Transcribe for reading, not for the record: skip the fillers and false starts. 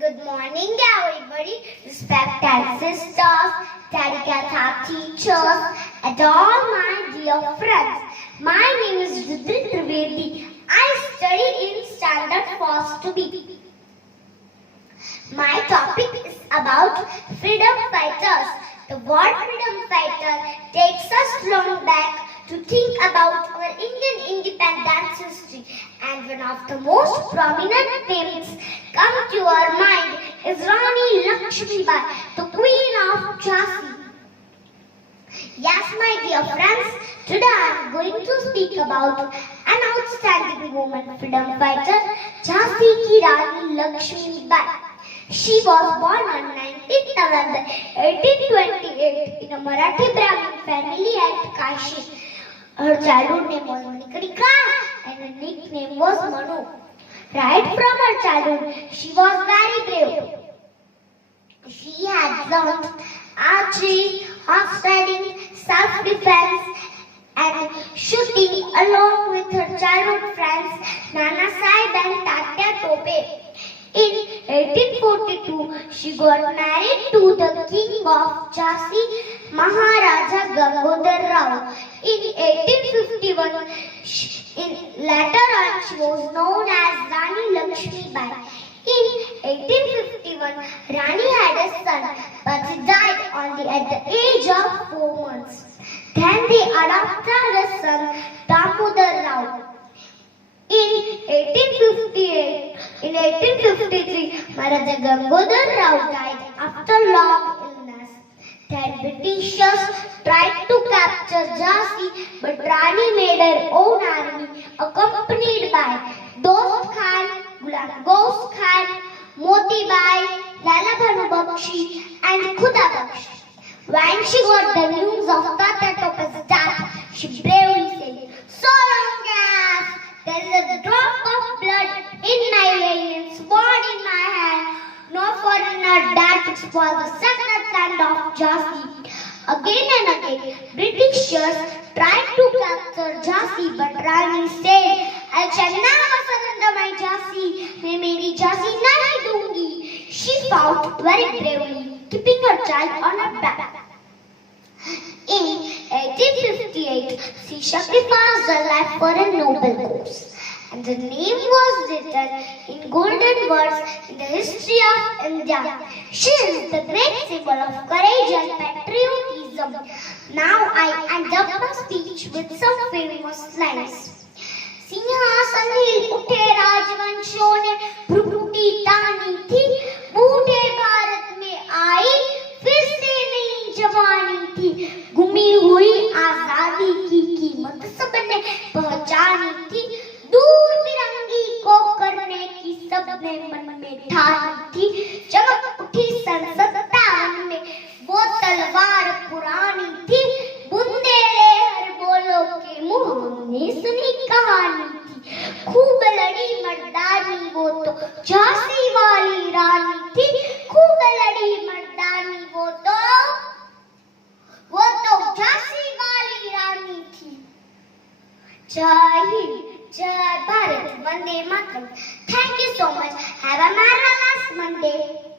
Good morning, everybody. Respected sisters, dedicated teachers, and all my dear friends. My name is Rudra Trivedi. I study in Standard First B. My topic is about freedom fighters. The word freedom fighter takes us long back to think about our Indian independence history, and one of the most prominent names come to our mind is Rani Lakshmibai, the Queen of Jhansi. Yes, my dear friends, today I am going to speak about an outstanding woman freedom fighter, Jhansi ki Rani Lakshmibai. She was born on 19th November 1828 in a Marathi Brahmin family at Kashi. Her childhood name was Manikarnika and her nickname was Manu. Right from her childhood, she was very brave. She had learned archery, horse riding, self-defense and shooting along with her childhood friends Nana Sahib and Tatya Tope. In 1842, she got married to the king of Jhansi, Maharaja Gangodhar Rao. In 1851, later on she was known as Rani Lakshmibai. In 1851, Rani had a son, but he died only at the age of 4 months. Then they adopted a son, Damodar Rao. In 1853, Maharaja Gangodhar Rao died after long illness. Then Britishers tried to capture Jhansi, but Rani made her own army, accompanied by Dost Khan, Ghulam Ghost Khan, Moti Bai, Lala Bhanu Bakshi, and Khuda Bakshi. When she got the news of Tatya Tope's death, she bravely said, "So long as there is a drop of blood in my veins, sword in my hand, no foreigner dares for the sacred land of Jhansi." Again and again, Britishers tried to capture Jhansi, but Rani said, "I shall never surrender my Jhansi. मैं मेरी झांसी नहीं दूंगी." She fought very bravely, keeping her child on her back. In 1858, she sacrificed her life for a noble cause, and her name was written in golden words in the history of India. She is the great symbol of courage and patriotism. Now I end up my speech with some famous lines. सिंहासन उठे राजवंशों ने भ्रुकुटी तानी थी, बूढ़े भारत में आई फिर से नई जवानी थी, गुमी हुई आजादी की कीमत सबने पहचानी थी, दूर तिरंगी को करने की सबने मन में ठानी थी, चमक उठी संसद तान में वो तलवार पुरानी थी, बुंदेले हर बोलो के मुंह में सुनी कहानी थी, खूब लड़ी मर्दानी वो तो झांसी वाली रानी थी, खूब लड़ी मर्दानी वो तो झांसी वाली रानी थी. जय हिंद, जय Bharat, Vande Mataram. Thank you so much. Have a marvelous Monday.